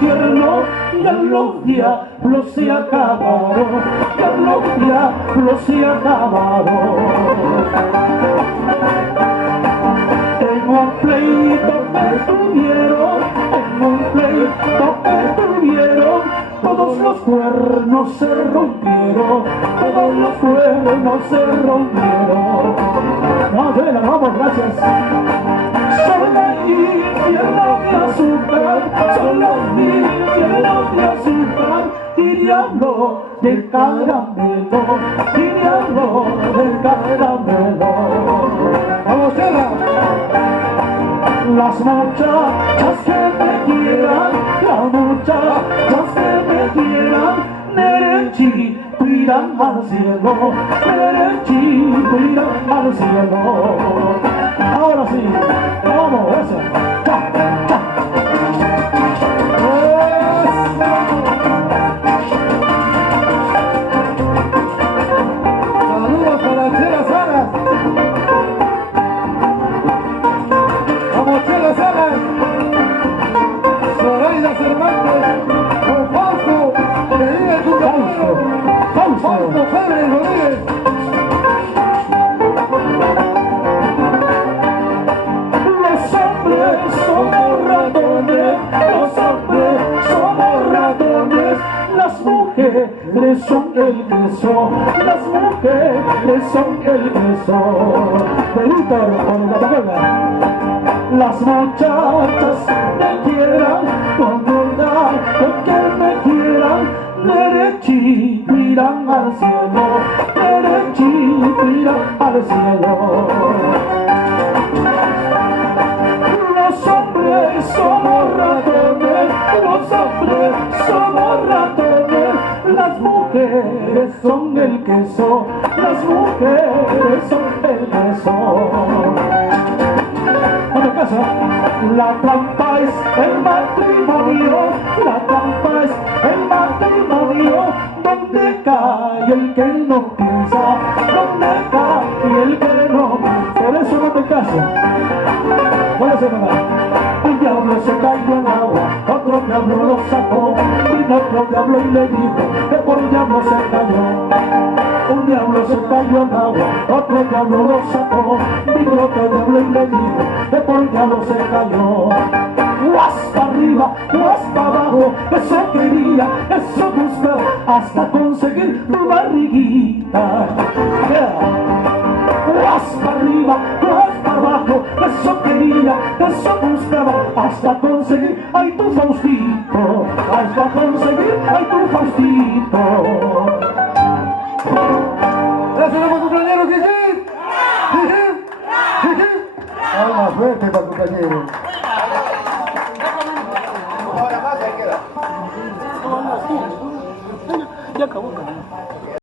infierno, ya los diablos se acabaron, ya los diablos se acabaron. En un pleito que tuvieron, en un pleito que tuvieron, todos los cuernos se rompieron, todos los cuernos se rompieron. No, de la vamos, gracias. Solo el infierno de azúcar, solo el infierno de azúcar, y diablo del caramelo, y diablo del caramelo. ¡Vamos, Chela! Las muchachas que me quieran, las muchachas que me quieran, derechito irán al cielo, derechito irán al cielo. Ahora sí, vamos, eso. ¡Cha, cha! Saludos para Chela Salas. Vamos, Chela Salas. Zoraida Cervantes. Con Fausto, que vive en tu camino. Fausto Febres Rodríguez. Los hombres somos ratones, los hombres somos ratones, las mujeres son el queso, las mujeres son el queso. Benito, con la taberna. Las muchachas me quieran, con verdad, porque me quieran, derechito irán al cielo, derechito irán al cielo. Los hombres somos ratones, los hombres somos ratones, las mujeres son el queso, las mujeres son el queso. ¿No me casa? La trampa es el matrimonio, la trampa es el matrimonio, donde cae el que no piensa, donde cae el que no piensa. Por eso no te casas. ¿Cuál es el verdad? Un diablo se cayó en agua, otro diablo lo sacó, y otro diablo y le dijo que por diablo se cayó. Un diablo se cayó en agua, otro diablo lo sacó, y otro diablo y le dijo que por diablo se cayó. Guas para arriba, guas para abajo, eso quería, eso buscaba, hasta conseguir tu barriguita. Guas para arriba, guas para abajo, eso quería, eso buscaba, hasta conseguir, ay tu Faustito, hasta conseguir, ay tu Faustito. Gracias a los compañeros, Jiji. Alma fuerte para compañeros. Ahora más, ahí queda. Ya acabó.